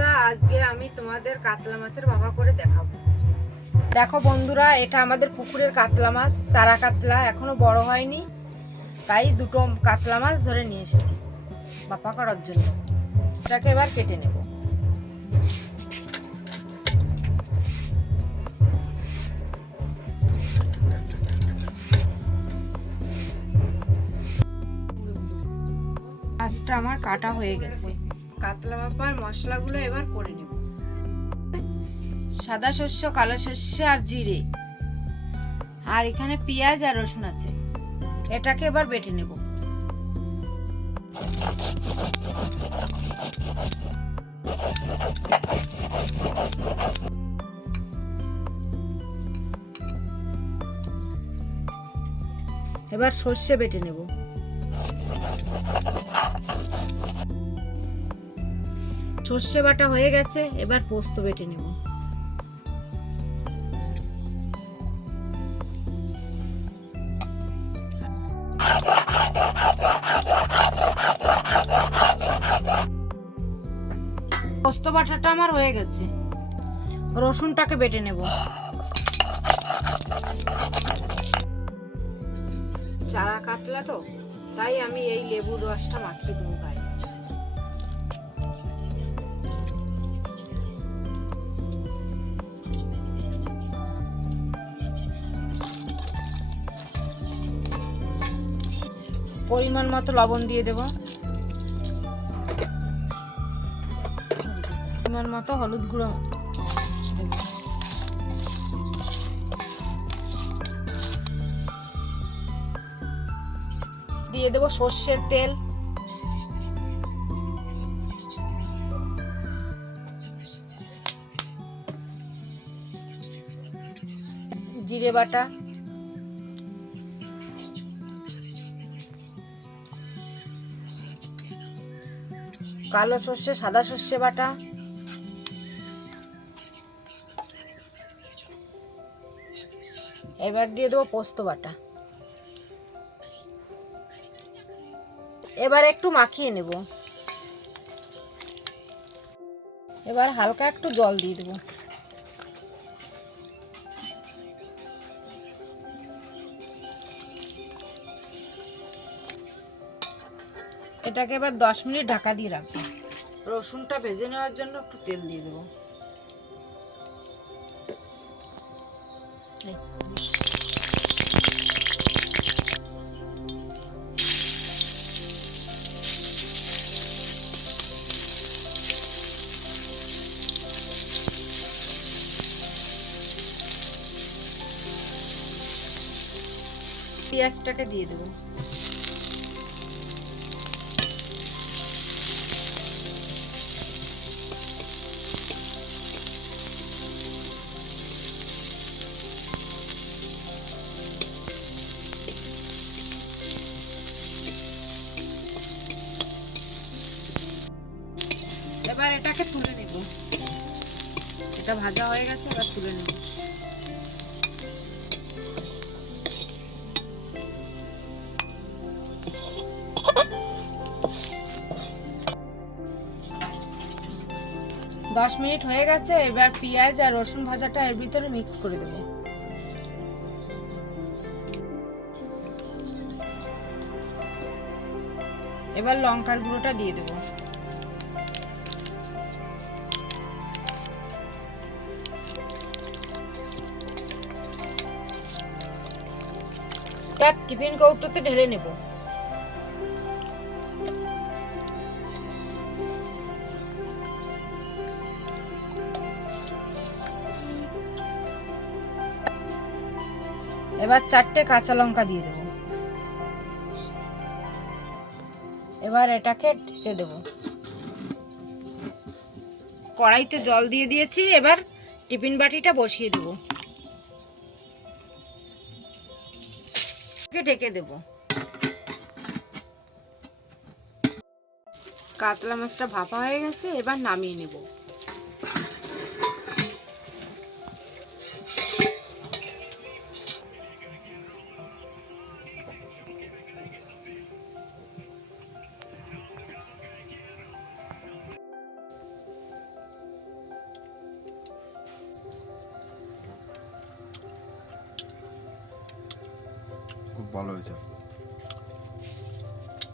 বন্ধুরা, আজকে আমি তোমাদের কাতলা মাছের ভাপা করে দেখাবো। দেখো বন্ধুরা, এটা আমাদের পুকুরের কাতলা মাছ, চারা কাতলা, এখনো বড় হয়নি, তাই দুটো কাতলা মাছ ধরে নিয়ে এসেছি ভাপা করার জন্য। এটাকে এবার কেটে নেব। মাছটা আমার কাটা হয়ে গেছে। কাতলা ভাপার মশলাগুলো এবার করে নেব। সাদা শস্য, কালো শস্য আর জিরে, আর এখানে পেঁয়াজ আর রসুন আছে। এটাকে এবার বেটে নেব। এবার সর্ষে বেটে নেব। সর্ষে বাটা হয়ে গেছে, এবার পোস্ত বেটে নেব। পোস্ত বাটাটা আমার হয়ে গেছে, রসুনটাকে বেটে নেব। চারা কাতলা তো, তাই আমি এই লেবুর রসটা মাখিয়ে দেবো গায়ে। পরিমাণ মতো লবণ দিয়ে দেব, পরিমাণ মতো হলুদ গুঁড়ো, দিয়ে দেব সর্ষের তেল, জিরে বাটা, কালো সর্ষে, সাদা সর্ষে বাটা, এবার দিয়ে দেবো পোস্ত বাটা। এবার একটু মাখিয়ে নেব। এবার হালকা একটু জল দিয়ে দেবো। এটাকে এবার 10 মিনিট ঢাকা দিয়ে রাখবো। রসুনটা ভেজে নেওয়ার জন্য একটু তেল দিয়ে দেবো। পেঁয়াজটাকে দিয়ে দেবো। এবার এটাকে তুলে নেব। এটা ভাজা হয়ে গেছে, এবার তুলে নেব। দশ মিনিট হয়ে গেছে, এবার পেঁয়াজ আর রসুন ভাজাটা এর ভিতরে মিক্স করে দেব। এবার লঙ্কার গুঁড়োটা দিয়ে দেব। টিফিন কৌটোতে ঢেলে নেব। এবার 4টে কাঁচা লঙ্কা দিয়ে দেব। এবার এটাকে ঢেকে দেব। কড়াইতে জল দিয়ে দিয়েছি, এবার টিফিন বাটিটা বসিয়ে দেব। ঢেকে দেব। কাতলা মাছটা ভাপা হয়ে গেছে, এবার নামিয়ে নেব। ভালো হয়েছে।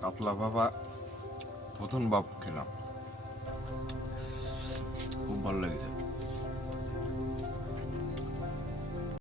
কাতলা ভাপা প্রথম ভাব খেলাম, খুব ভালো লেগেছে।